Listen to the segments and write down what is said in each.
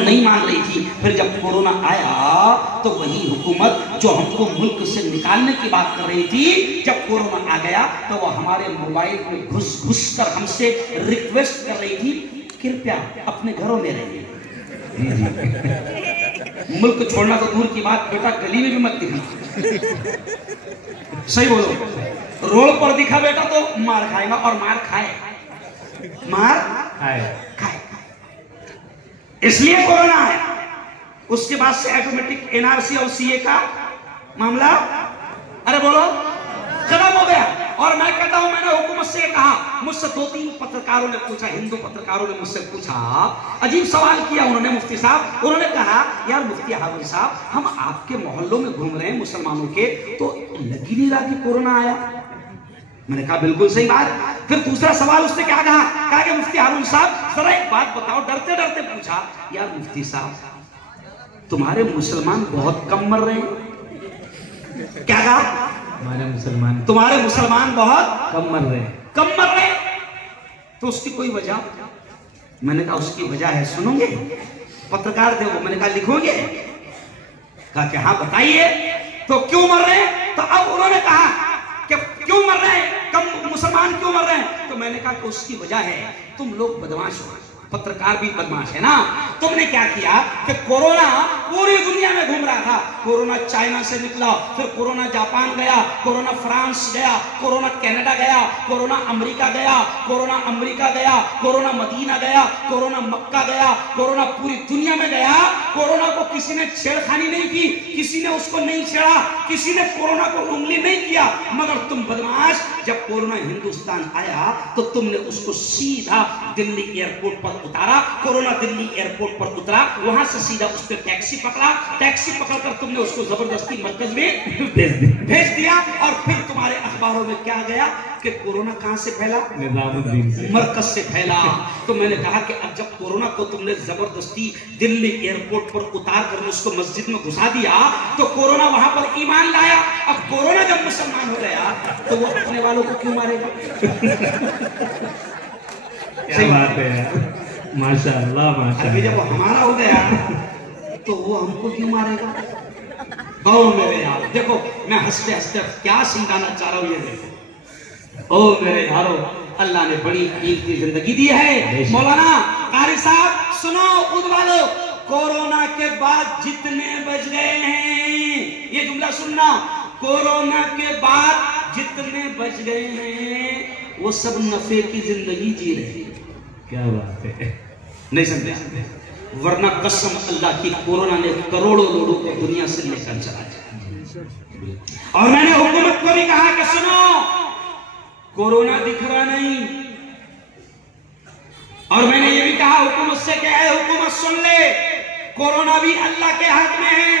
نہیں مان رہی تھی. پھر جب کورونا آیا تو وہی حکومت جو ہم کو ملک سے نکالنے کی بات کر رہی تھی، جب کورونا آ گیا تو وہ ہمارے موبائل میں گھس گھس کر ہم سے ریکویسٹ کر رہی تھی کرپیا اپنے گھروں میں رہیے. ملک چھوڑنا تو دور کی بات، بیٹا گلی میں بھی مت دکھنا. صحیح بولو، روڈ پر دکھا بیٹا تو مار کھائے گا، اور مار کھائے. اس لیے کورونا ہے. اس کے بعد سے آٹومیٹک NRC اور CA کا معاملہ ارے بولو ختم ہو گیا. اور میں کہتا ہوں، میں نے حکومت سے کہا، مجھ سے 2-3 پترکاروں نے پوچھا، ہندو پترکاروں نے مجھ سے پوچھا، عجیب سوال کیا انہوں نے مفتی صاحب. انہوں نے کہا یار مفتی ہارون صاحب، ہم آپ کے محلوں میں گھوم رہے ہیں مسلمانوں کے، تو لگ ہی نہیں رہا کہ کورونا آیا. میں نے کہا بالکل صحیح بات. پھر دوسرا سوال اس نے کیا کہا کہ مفتی ہارون صاحب ذرا ایک بات بتاؤ. ڈرتے ڈرتے پوچھا، یار مفتی صاحب تمہارے مسلمان بہت کم مر رہے ہیں. کیا کہا؟ تمہارے مسلمان بہت کم مر رہے ہیں. تو اس کی کوئی وجہ؟ میں نے کہا اس کی وجہ ہے، سنو گے؟ پترکار تھے وہ. میں نے کہا لکھو گے؟ کہا کہ ہاں بتائیے. تو کیوں مر رہے ہیں؟ تو اب انہوں نے کہا کہ کیوں مر رہے ہیں، کم مسلمان کیوں مر رہے ہیں؟ تو میں نے کہا کہ اس کی وجہ ہے تم لوگ بدماش ہو. پترکار بھی بدماش ہے نا. تم نے کیا کیا کہ کورونا پوری دنیا میں گھوم رہا تھا. کورونا چائنا سے نکلا، پھر کورونا جاپان گیا، کورونا فرانس گیا، کورونا کینیڈا گیا، کورونا امریکہ گیا، کورونا امریکہ گیا، کورونا مدینہ گیا، کورونا مکہ گیا، کورونا پوری دنیا میں گیا. کورونا کو کسی نے چھیڑخانی نہیں کی، کسی نے اس کو نہیں چھیڑا، کسی نے کورونا کو انگلی نہیں کیا. مگر تم بدماش، جب کورونا ہندوستان آیا تو تم نے اس کو سیدھا دلی ایئرپورٹ پر اتارا. کورونا دلی ایئرپورٹ پر اترا، وہاں سے سیدھا اس پہ ٹیکسی پکڑا. ٹیکسی پکڑ کر تم نے اس کو زبردستی مرکز میں بھیج دیا. اور پھر تمہارے اخباروں میں کیا گیا کہ کورونا کہاں سے پھیلا؟ نظام الدین سے، مرکز سے پھیلا. تو میں نے کہا کہ اب جب کورونا کو تم نے زبردستی دلی ایئرپورٹ پر اتار کر اس کو مسجد میں گھسا دیا تو کورونا وہاں پر ایمان لایا. اب کورونا جب مسلمان ہو گیا تو وہ اپنے والوں کو کیوں مارے گا؟ کیا بات ہے، ماشاءاللہ ماشاءاللہ. جب وہ ہمارا ہو گیا تو وہ ہم کو کیوں مارے گا؟ او میرے یار دیکھو، میں ہنستے ہنستے کیا سمجھانا چاہ رہا ہوں، یہ دیکھو. او میرے یارو، اللہ نے بڑی قیمتی زندگی دی ہے. مولانا قاری صاحب سنو، خود والو، کورونا کے بعد جتنے بچ گئے ہیں، یہ جملہ سننا، کورونا کے بعد جتنے بچ گئے ہیں وہ سب نفع کی زندگی جی رہے ہیں. کیا بات ہے، نہیں سمجھے؟ ورنہ قسم اللہ کی کورونا نے کروڑوں لوگوں کو دنیا سے لے کر چلا جائے. اور میں نے حکومت کو بھی کہا کہ سنو، کورونا دکھ رہا نہیں. اور میں نے یہ بھی کہا حکومت سے کہ اے حکومت سن لے، کورونا بھی اللہ کے ہاتھ میں ہے.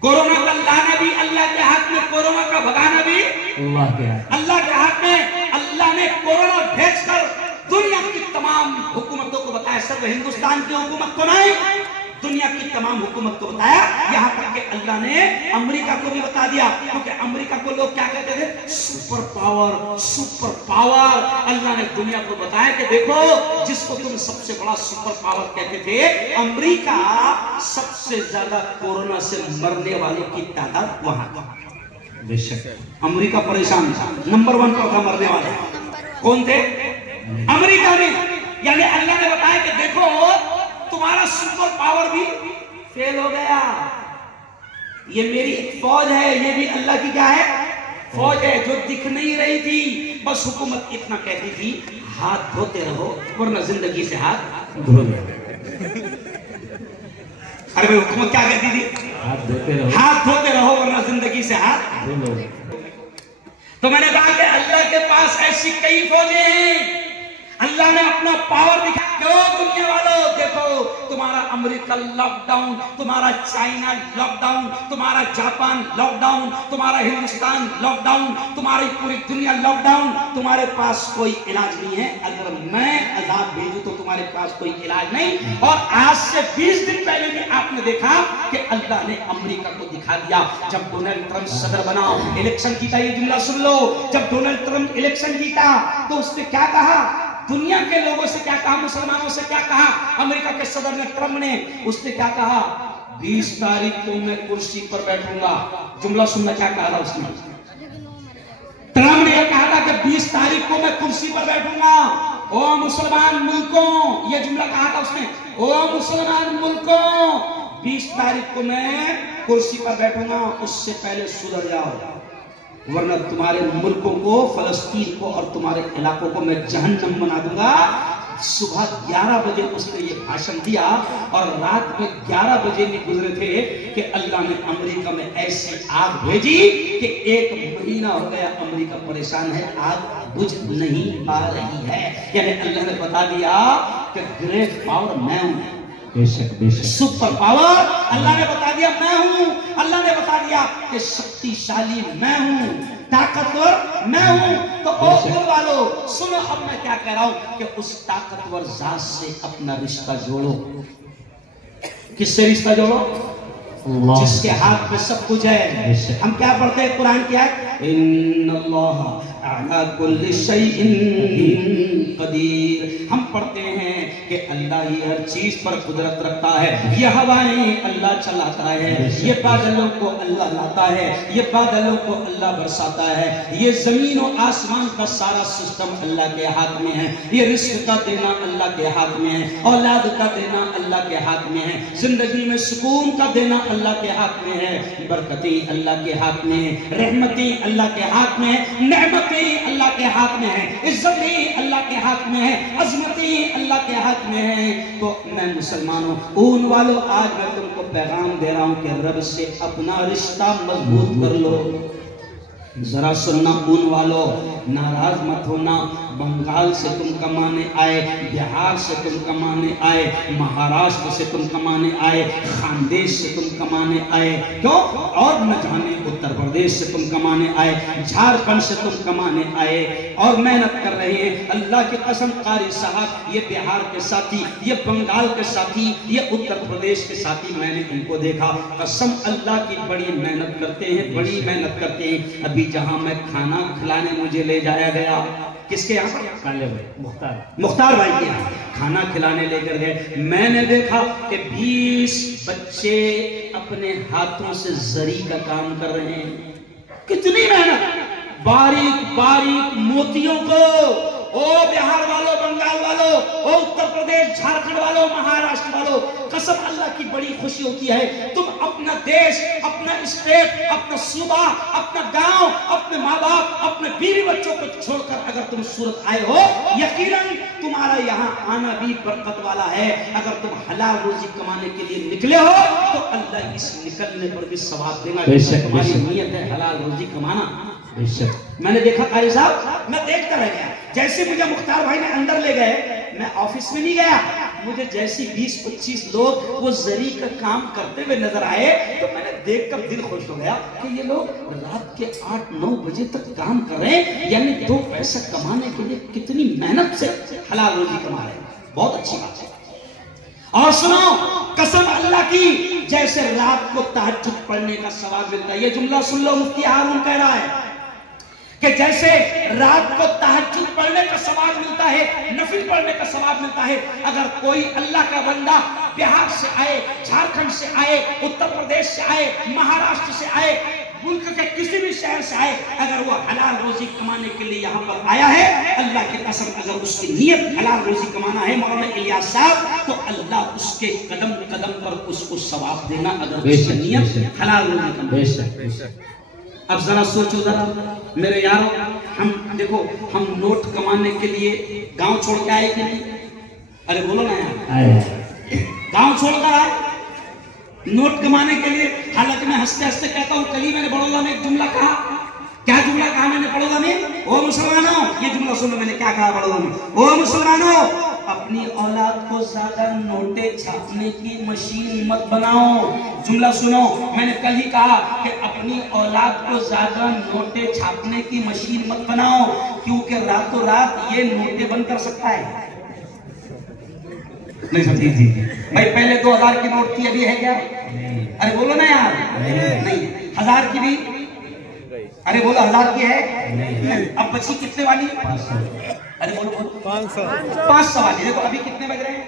کورونا کا لانا بھی اللہ کے ہاتھ میں، کورونا کا بھگانا بھی اللہ کے ہاتھ میں. اللہ نے کورونا بھیج کر دنیا کی تمام حکومتوں کو بتایا، صرف ہندوستان کی حکومت کو نہیں، دنیا کی تمام حکومت کو بتایا. یہاں تک کہ اللہ نے امریکہ کو بھی بتا دیا، کیونکہ امریکہ کو لوگ کیا کہتے تھے؟ Super power, super power. اللہ نے دنیا کو بتایا کہ دیکھو، جس کو تم سب سے بڑا سپر پاور کہتے تھے، امریکہ سب سے زیادہ کورونا سے مرنے والوں کی تعداد وہاں تھا. بے شک امریکہ پریشان تھا، نمبر 1 پر تھا مرنے والے. کون تھے؟ امریکہ میں. یعنی اللہ نے بتایا کہ دیکھو، تمہارا سپر پاور بھی فیل ہو گیا. یہ میری ایک فوج ہے، یہ بھی اللہ کی کیا ہے؟ فوج ہے، جو دکھ نہیں رہی تھی. بس حکومت اتنا کہتی تھی، ہاتھ دھوتے رہو ورنہ زندگی سے ہاتھ دھو لو. ارے بھائی حکومت کیا کہتی تھی؟ ہاتھ دھوتے رہو ورنہ زندگی سے ہاتھ دھو لو. تو میں نے کہا کہ اللہ کے پاس ایسی کئی فوجیں ہیں. اللہ نے اپنا پاور دکھا. کیوں دنیا والوں، دیکھو تمہارا امریکہ لاک ڈاؤن، تمہارا چائنا لاک ڈاؤن، تمہارا جاپان لاک ڈاؤن، تمہارا ہندوستان لاک ڈاؤن، تمہاری پوری دنیا لاک ڈاؤن. تمہارے پاس کوئی علاج نہیں ہے. اگر میں عذاب بھیجوں تو تمہارے پاس کوئی علاج نہیں. اور آج سے 20 دن پہلے بھی آپ نے دیکھا کہ اللہ نے امریکہ کو دکھا دیا. جب ڈونلڈ ٹرمپ صدر بنا، الیکشن جیتا، یہ جملہ سن لو، جب ڈونلڈ ٹرمپ الیکشن جیتا تو اس نے کیا کہا दुनिया के लोगों से क्या कहा, मुसलमानों से क्या कहा, अमेरिका के सदर ने, ट्रम्प ने, उसने क्या कहा, 20 तारीख को मैं कुर्सी पर बैठूंगा। जुमला सुनना, क्या कहा था उसने? ट्रम्प ने कहा था कि 20 तारीख को मैं कुर्सी पर बैठूंगा। ओ मुसलमान मुल्कों, यह जुमला कहा था उसने, ओ मुसलमान मुल्कों, 20 तारीख को मैं कुर्सी पर बैठूंगा, उससे पहले सुधर जाओ, वरना तुम्हारे मुल्कों को, फलस्तीन को और तुम्हारे इलाकों को मैं जहन्नम बना दूंगा। सुबह 11 बजे उसने ये भाषण दिया और रात में 11 बजे नहीं गुजरे थे कि अल्लाह ने अमेरिका में ऐसी आग भेजी कि 1 महीना हो गया अमेरिका परेशान है, आग बुझ नहीं पा रही है। यानी अल्लाह ने बता दिया कि ग्रेट पावर मैं हूं, बेशक बेशक, सुपर पावर अल्लाह ने बता दिया मैं हूं। अल्लाह ने बता दिया कि शक्तिशाली मैं हूं, ताकतवर मैं हूं। तो ओ वालों सुनो, अब मैं क्या कह रहा हूं कि उस ताकतवर जात से अपना रिश्ता जोड़ो। किससे रिश्ता जोड़ो? जिसके हाथ में सब कुछ है। हम क्या पढ़ते हैं कुरान की आयत, इन्नल्लाह अला कुल्ली शैइन कदीर। हम पढ़ते हैं कि अल्लाह ही हर चीज पर कुदरत रखता है। ये हवाएं अल्लाह चलाता है, ये बादलों को अल्लाह लाता है, ये बादलों को अल्लाह बरसाता है, ये जमीन और आसमान का सारा सिस्टम अल्लाह के हाथ में है। ये रिस्क का देना अल्लाह के हाथ में है, औलाद का देना अल्लाह के हाथ में है, जिंदगी में सुकून का देना अल्लाह के हाथ में है, बरकतें अल्लाह के हाथ में है, रहमतें अल्लाह के हाथ में है, नेमतें अल्लाह के हाथ में है, इज्जतें अल्लाह के हाथ में है, अजमतें अल्लाह के हाथ में है। तो मैं मुसलमानों, ऊन वालों, आज मैं तुमको पैगाम दे रहा हूं कि रब से अपना रिश्ता मजबूत कर लो। जरा सुनना ऊन वालों, नाराज मत होना। बंगाल से तुम कमाने आए, बिहार से तुम कमाने आए, महाराष्ट्र से तुम कमाने आए, खानदेश से तुम कमाने आए, क्यों, और न जाने उत्तर प्रदेश से तुम कमाने आए, झारखंड से तुम कमाने आए और मेहनत कर रहे हैं। अल्लाह की कसम कारी साहब, ये बिहार के साथी, ये बंगाल के साथी, ये उत्तर प्रदेश के साथी, मैंने इनको देखा, कसम अल्लाह की बड़ी मेहनत करते हैं, बड़ी मेहनत करते हैं। अभी जहां मैं खाना खिलाने मुझे ले जाया गया, किसके यहाँ पर? काले भाई, मुख्तार भाई के यहाँ खाना खिलाने लेकर गए। मैंने देखा कि 20 बच्चे अपने हाथों से जरी का काम कर रहे हैं। कितनी मेहनत, बारीक बारीक मोतियों को, ओ बिहार वालों, बंगाल वालों, ओ उत्तर प्रदेश, झारखंड वालों, महाराष्ट्र वालों, कसम अल्लाह की बड़ी खुशी होती है। तुम अपना देश, अपना स्टेट, अपना सूबा, अपना गांव, अपने माँ बाप, अपने बीवी बच्चों को छोड़कर अगर तुम सूरत आए हो, यकीनन तुम्हारा यहाँ आना भी बरकत वाला है। अगर तुम हलाल रोजी कमाने के लिए निकले हो तो अल्लाह इस निकलने पर भी सवाब देगा। तुम्हारी नीयत है हलाल रोजी कमाना। मैंने देखा कारी साहब, मैं देखता रह गया। जैसे मुझे मुख्तार भाई ने अंदर ले गए, मैं ऑफिस में नहीं गया, मुझे जैसी 20-25 लोग वो जरी का काम करते हुए नजर आए तो मैंने देखकर दिल खुश हो गया कि ये लोग रात के 8-9 बजे तक काम कर रहे हैं, यानी 2 पैसा कमाने के लिए कितनी मेहनत से हलाल रोजी कमा रहे हैं। बहुत अच्छी बात है। और सुनो, कसम अल्लाह की, जैसे रात को तहज्जुद पढ़ने का सवाब मिलता है, ये जुमला सुन लो, मुफ्ती हारून कह रहा है कि जैसे रात को तहज्जुद पढ़ने का सवाब मिलता है, नफिल पढ़ने का सवाब मिलता है, अगर कोई अल्लाह का बंदा बिहार से आए, झारखंड से आए, उत्तर प्रदेश से आए, महाराष्ट्र से आए, मुल्क के किसी भी शहर से आए, अगर वो हलाल रोजी कमाने के लिए यहाँ पर आया है, अल्लाह की कसम अगर उसकी नीयत हलाल रोजी कमाना है मौलाना इलियास साहब, तो अल्लाह उसके कदम कदम पर उसको सवाब देना, अगर उसकी नीयत हलाल रोजी कमाना। अब जरा सोचो, जरा मेरे यारों, हम देखो, हम नोट कमाने के लिए गांव छोड़ के आए कि नहीं? अरे बोलो ना यार, गांव छोड़कर आए नोट कमाने के लिए। हालांकि मैं हंसते हंसते कहता हूं, कल ही मैंने बड़ौदा में एक जुमला कहा। क्या जुमला कहा मैंने बड़ौदा में? ओ मुसलमानों, ये जुमला सुनो मैंने क्या कहा बड़ौदा में। ओ मुसलमानों, अपनी औलाद को ज्यादा नोटे छापने की मशीन मत बनाओ। जुमला सुनो, मैंने कल ही कहा कि अपनी औलाद को ज्यादा नोटे छापने की मशीन मत बनाओ, क्योंकि रातों रात ये नोटे बंद कर सकता है। नहीं समझी जी भाई, पहले 2000 की नोट थी, अभी है क्या? अरे बोलो ना यार, नहीं। 1000 की भी, अरे बोलो 1000 की है, अब बची कितने वाली? ارے بولو بولو 500 والی. دیکھو ابھی کتنے بج رہے ہیں؟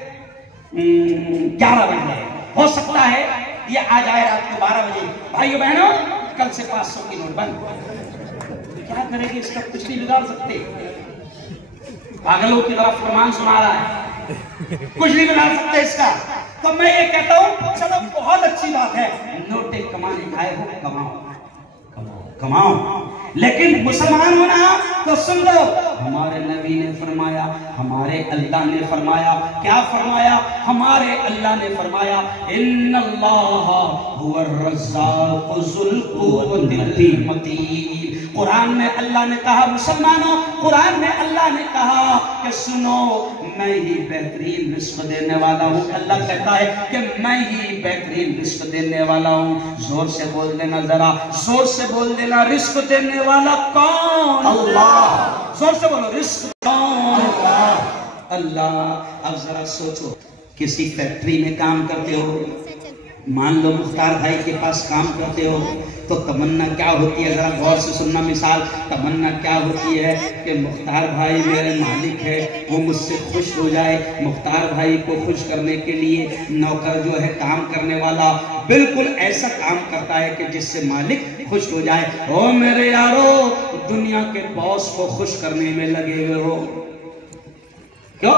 11 بج رہے ہیں. ہو سکتا ہے یہ آ جائے رات کو 12 بجے. بھائیو بہنوں کل سے 500 کی نوٹ بند. کیا کریں گے اس کا؟ کچھ نہیں بگاڑ سکتے. پاگلوں کی طرف فرمان سنا رہا ہے, کچھ نہیں بگاڑ سکتے اس کا. تو میں یہ کہتا ہوں چلو بہت اچھی بات ہے, نوٹیں کمانے آئے ہو کماؤ کماؤ, لیکن مسلمان ہونا تو سن لو. ہمارے نبی نے فرمایا, ہمارے اللہ نے فرمایا, کیا فرمایا؟ ہمارے اللہ نے فرمایا ان اللہ هو الرزاق ذو القوة المتین. قرآن میں اللہ نے کہا, مسلمانوں قرآن میں اللہ نے کہا کہ سنو میں ہی بہترین رزق دینے والا ہوں. اللہ کہتا ہے کہ میں ہی بہترین رزق دینے والا ہوں. زور سے بول دینا, ذرا زور سے بول دینا, رزق دینے والا کون؟ اللہ. زور سے بولو, رزق کون؟ اللہ. اللہ. اب ذرا سوچو, کسی فیکٹری میں کام کرتے ہو, مان لو مختار بھائی کے پاس کام کرتے ہو, تو تمنا کیا ہوتی ہے؟ ذرا غور سے سننا. مثال, تمنا کیا ہوتی ہے کہ مختار بھائی میرے مالک ہے, وہ مجھ سے خوش ہو جائے. مختار بھائی کو خوش کرنے کے لیے نوکر جو ہے کام کرنے والا بالکل ایسا کام کرتا ہے کہ جس سے مالک خوش ہو جائے. او میرے یارو, دنیا کے باس کو خوش کرنے میں لگے ہوئے ہو. کیوں؟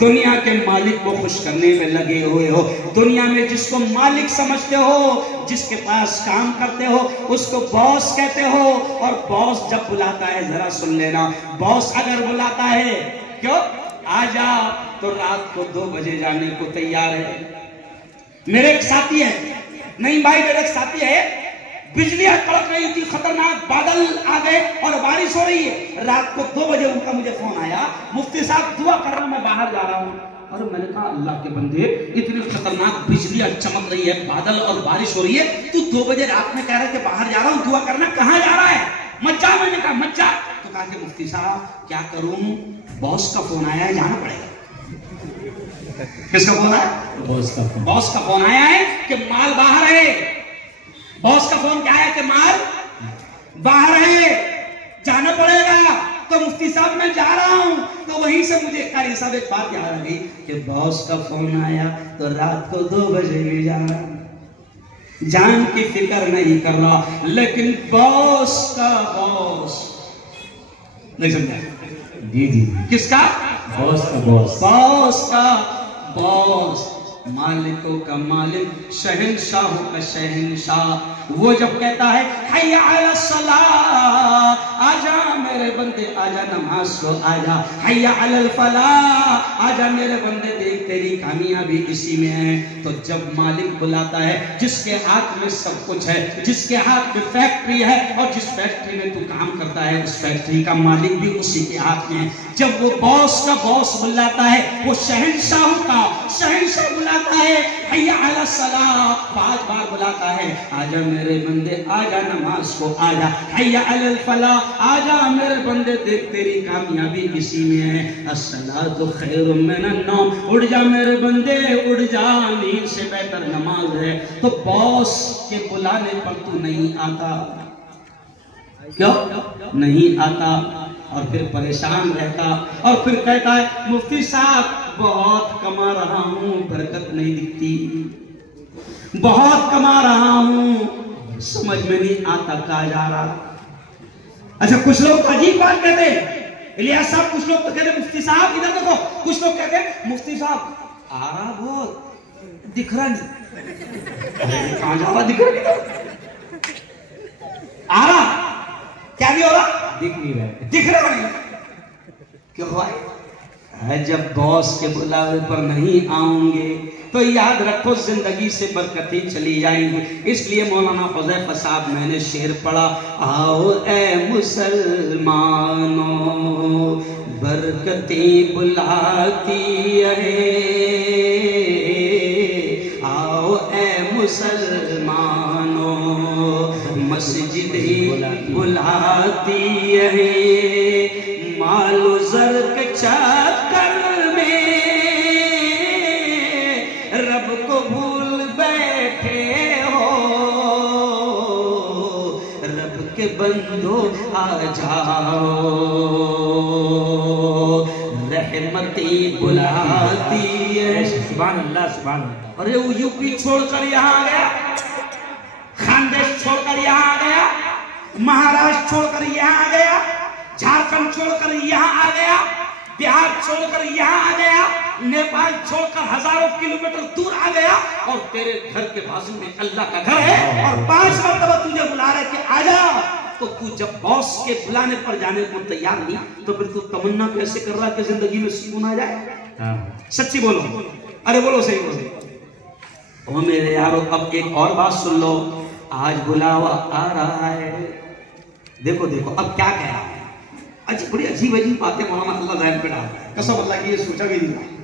دنیا کے مالک کو خوش کرنے میں لگے ہوئے ہو. دنیا میں جس کو مالک سمجھتے ہو, جس کے پاس کام کرتے ہو, اس کو باس کہتے ہو. اور باس جب بلاتا ہے, ذرا سن لینا, باس اگر بلاتا ہے کیوں آجا, تو رات کو 2 بجے جانے کو تیار ہے. میرے ایک ساتھی ہے, نہیں بھائی میرے ایک ساتھی ہے, بجلیاں کڑک رہی تھی, خطرناک بادل آ گئے اور بارش ہو رہی ہے. رات کو 2 بجے ان کا مجھے فون آیا, مفتی صاحب دعا کر رہا ہوں, میں باہر جا رہا ہوں. اور میں نے کہا اللہ کے بندے, اتنی خطرناک بجلیاں چمک رہی ہے, بادل اور بارش ہو رہی ہے, تو 2 بجے رات میں کہہ رہا ہے کہ باہر جا رہا ہوں, دعا کرنا, کہاں جا رہا ہے؟ مت جا. میں نے کہا مت جا. تو کہا کہ مفتی صاحب کیا کروں, باس کا فون آیا ہے, جانا پڑے گا. کس کا فون آیا؟ باس کا فون آیا ہے کہ مال باہر ہے. باس کا فون کیا ہے کہ مال باہر ہے, جانا پڑے گا. تو مفتی صاحب میں جا رہا ہوں. تو وہیں سے مجھے قاری صاحب ایک بات یاد آ گئی کہ باس کا فون آیا تو رات کو 2 بجے بھی جانا, جان کی فکر نہیں کر رہا, لیکن باس کا باس نہیں سمجھا؟ جی جی, کس کا؟ باس کا باس. باس کا باس, مالکوں کا مالک, شہنشاہوں کا شہنشاہ. وہ جب کہتا ہے حی علی الصلاۃ, آجا میرے بندے آجا نماز کو آجا, حی علی الفلاح, آجا میرے بندے دیکھ تیری کامیابی اسی میں ہے. تو جب مالک بلاتا ہے, جس کے ہاتھ میں سب کچھ ہے, جس کے ہاتھ میں فیکٹری ہے, اور جس فیکٹری میں تو کام کرتا ہے اس فیکٹری کا مالک بھی اسی کے ہاتھ میں ہے, جب وہ باس کا باس بلاتا ہے, وہ شہنشاہوں کا شہنشاہ بلاتا ہے, حی علی الصلاۃ 5 بار بلاتا ہے, آجا میرے بندے آجا نماز کو آجا, حی علی الفلاح, آجا میرے بندے دیکھ تیری کامیابی اسی میں ہے, الصلاۃ خیر من النوم, اڑ جا میرے بندے اڑ جا, نیند سے بہتر نماز ہے. تو باس کے بلانے پر تو نہیں آتا, کیوں نہیں آتا؟ اور پھر پریشان رہتا, اور پھر کہتا ہے مفتی صاحب بہت کما رہا ہوں, برکت نہیں دکھتی, بہت کما رہا ہوں, سمجھ میں نہیں آتا کہاں جا رہا. اچھا کچھ لوگ عجیب بات کہتے ہیں, الیاس صاحب, کچھ لوگ تو کہتے ہیں مفتی صاحب ادھر دیکھو, کچھ لوگ کہتے ہیں مفتی صاحب آ رہا بہت, دکھ رہا نہیں. کہاں جا رہا؟ دکھ رہا نہیں, آ رہا کیا نہیں ہو رہا؟ دکھ نہیں رہا, دکھ رہا نہیں. کیوں بھائی؟ جب باس کے بلاوے پر نہیں آؤں گے تو یاد رکھو زندگی سے برکتیں چلی جائیں گی. اس لیے مولانا حذیفہ صاحب میں نے شعر پڑھا, آؤ اے مسلمانوں برکتیں بلاتی ہے, آؤ اے مسلمانوں مسجدیں بلاتی ہے, مال و زر کے چکر میں رب کو بھول بیٹھے ہو, رب کے بندو آ جاؤ, वही बुलाती है। सुभान अल्लाह सुभान अल्लाह। अरे वो यूपी छोड़कर यहाँ आ गया, खानदेश छोड़कर यहाँ आ गया, महाराष्ट्र छोड़कर यहाँ आ गया, झारखंड छोड़कर यहाँ आ गया, बिहार छोड़कर यहाँ आ गया, नेपाल छोड़कर हजारों किलोमीटर दूर आ गया, और तेरे घर के बाजू में अल्लाह का घर है, और 5 मरतबा तुझे बुला रहे कि आजा। तो तू जब बॉस के बुलाने पर जाने को तैयार नहीं, तो फिर तू तमन्ना कैसे कर रहा है कि जिंदगी में सुकून आ जाए? सच्ची बोलो, अरे बोलो सही बोलो। ओ मेरे यारो, अब एक और बात सुन लो, आज बुलावा आ रहा है। देखो देखो अब क्या कह रहा है, बड़ी अजीब अजीब बातें मौलाना अल्लाह ज़हन पे डाल रहा है, कसम अल्लाह की ये सोचा भी नहीं।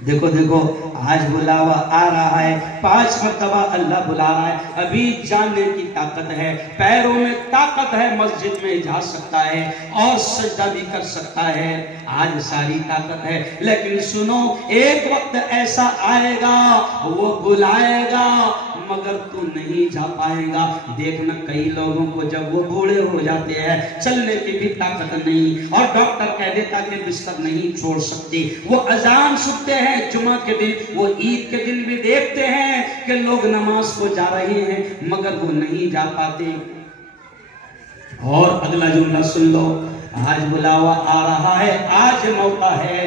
देखो देखो आज बुलावा आ रहा है, 5 मरतबा अल्लाह बुला रहा है। अभी जानने की ताकत है, पैरों में ताकत है, मस्जिद में जा सकता है और सजदा भी कर सकता है, आज सारी ताकत है। लेकिन सुनो, एक वक्त ऐसा आएगा वो बुलाएगा मगर तू नहीं जा पाएगा। देखना कई लोगों को जब वो बूढ़े हो जाते हैं, चलने की भी ताकत नहीं, और डॉक्टर कह देता कि बिस्तर नहीं छोड़ सकती, वो अजान सुनते हैं जुमा के दिन, वो ईद के दिन भी देखते हैं कि लोग नमाज को जा रहे हैं मगर वो नहीं जा पाते। और अगला जुमला सुन लो, आज बुलावा आ रहा है, आज मौका है,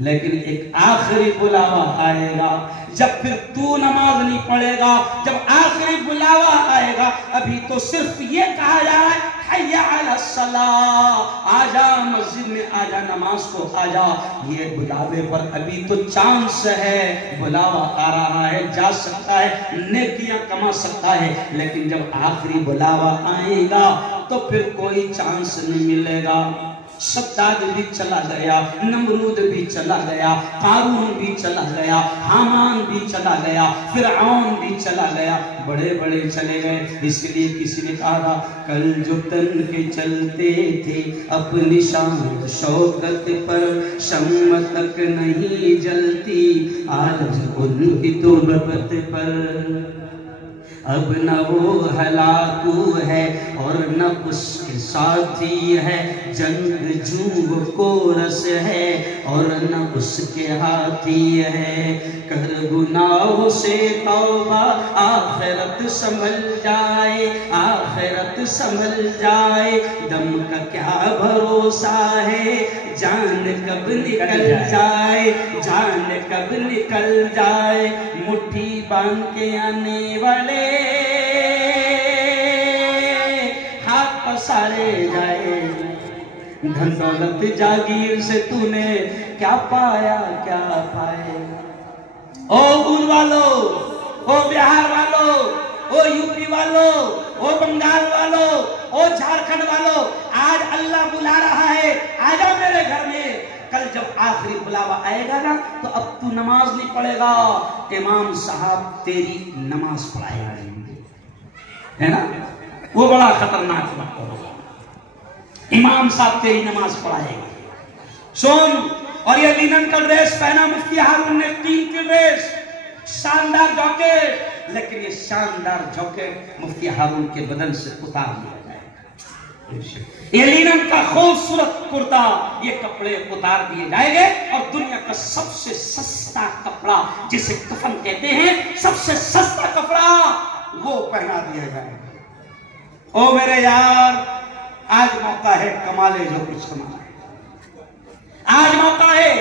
लेकिन एक आखिरी बुलावा आएगा जब फिर तू नमाज नहीं पढ़ेगा, जब आखिरी बुलावा आएगा। अभी तो सिर्फ ये कहा जाए हय्या अला सलाह, आजा मस्जिद में आजा, नमाज को आजा, ये बुलावे पर अभी तो चांस है, बुलावा आ रहा है, जा सकता है, नेकियां कमा सकता है। लेकिन जब आखिरी बुलावा आएगा तो फिर कोई चांस नहीं मिलेगा। सद्दाद भी चला गया, नमरूद भी चला गया, कारून भी चला गया, हामान भी चला गया, फिरऔन भी चला गया, बड़े बड़े चले गए। इसलिए किसी ने कहा, कल जो तन के चलते थे अपनी शान शौकत पर, शम्म तक नहीं जलती आज उनकी तुरबत पर। अब न वो हलाकू है और न उसके साथी है, जंग जूब कोरस है और न उसके हाथी है। कर गुनाहों से तौबा आखिरत संभल जाए, आखिरत संभल जाए, दम का क्या भरोसा है, जान कब निकल जाए, जान कब निकल जाए। मुट्ठी बांध के आने वाले हाथ पसारे जाए, धन दौलत जागीर से तूने क्या पाया क्या पाए। ओ गुल वालों, ओ बिहार वालों, ओ यूपी वालों, ओ बंगाल वालों, ओ झारखंड वालों, आज अल्लाह बुला रहा है, आजा मेरे घर में। कल जब आखिरी बुलावा आएगा ना, तो अब तू नमाज नहीं पढ़ेगा, इमाम साहब तेरी नमाज पढ़ाएगा, है ना? वो बड़ा खतरनाक बात होगा, इमाम साहब तेरी नमाज पढ़ाएगा। सुन, और ये लिनन का ड्रेस पहना मुफ्ती हारून ने, कीमती ड्रेस, शानदार जॉकेट, लेकिन ये शानदार जॉकेट मुफ्ती हारून के बदन से उतार लिया जाएगा। ये लिनन का खूबसूरत कुर्ता, ये कपड़े उतार दिए जाएंगे, और दुनिया का सबसे सस्ता कपड़ा जिसे कफन कहते हैं, सबसे सस्ता कपड़ा वो पहना दिया जाएगा। ओ मेरे यार, आज मौका है, कमाले जो कुछ कमाना है, आज मौका है।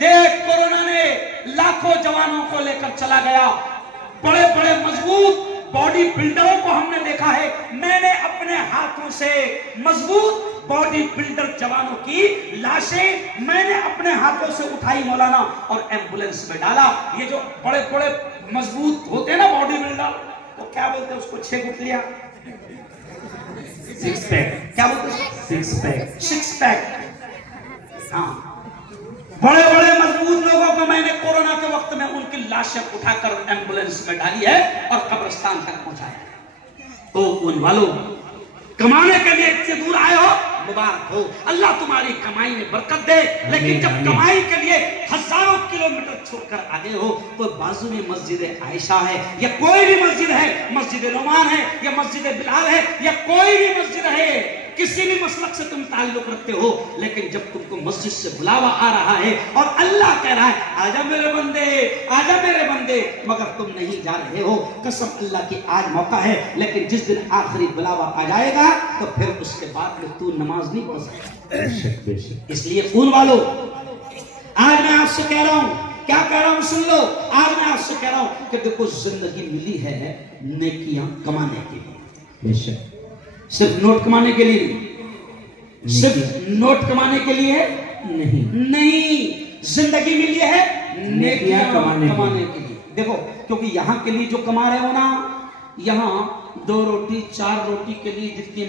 देख, कोरोना ने लाखों जवानों को लेकर चला गया, बड़े बड़े मजबूत बॉडी बिल्डरों को हमने देखा है। मैंने अपने हाथों से मजबूत बॉडी बिल्डर जवानों की लाशें मैंने अपने हाथों से उठाई मौलाना, और एम्बुलेंस में डाला। ये जो बड़े बड़े मजबूत होते हैं ना बॉडी बिल्डर, वो क्या बोलते हैं उसको, 6 गुठलियां, 6 पैक, क्या बोलते हैं, 6 पैक, 6 पैक। हाँ, बड़े बड़े मजबूत लोगों को मैंने कोरोना के वक्त में उनकी लाशें उठाकर एम्बुलेंस में डाली है और कब्रिस्तान तक पहुंचाया। तो उन वालों, कमाने के लिए इतने दूर आए हो, मुबारक हो, अल्लाह तुम्हारी कमाई में बरकत दे। लेकिन जब कमाई के लिए हजारों किलोमीटर छोड़कर आगे हो, तो बाजू में मस्जिद आयशा है, या कोई भी मस्जिद है, मस्जिद नुमान है, या मस्जिद बिलाल है, या कोई भी मस्जिद है, किसी भी मसलक से तुम ताल्लुक रखते हो, लेकिन जब तुमको मस्जिद से बुलावा आ रहा है और अल्लाह कह रहा है आजा मेरे बंदे, आजा मेरे बंदे, मगर तुम नहीं जा रहे हो, कसम अल्लाह की आज मौका है, लेकिन जिस दिन आखिरी बुलावा आ जाएगा तो फिर उसके बाद में तू नमाज नहीं पढ़ सकता। बेशक बेशक। इसलिए खून वालों, आज मैं आपसे कह रहा हूं, क्या कह रहा हूं सुन लो, आज मैं आपसे कह रहा हूं कि देखो जिंदगी मिली है नेकियां कमाने के लिए, बेशक। सिर्फ नोट कमाने के लिए नहीं, सिर्फ नोट कमाने के लिए नहीं नहीं, जिंदगी मिली है नेकियां कमाने के लिए। देखो, क्योंकि यहाँ के लिए जो कमा रहे हो ना, यहाँ 2 रोटी 4 रोटी के लिए जितनी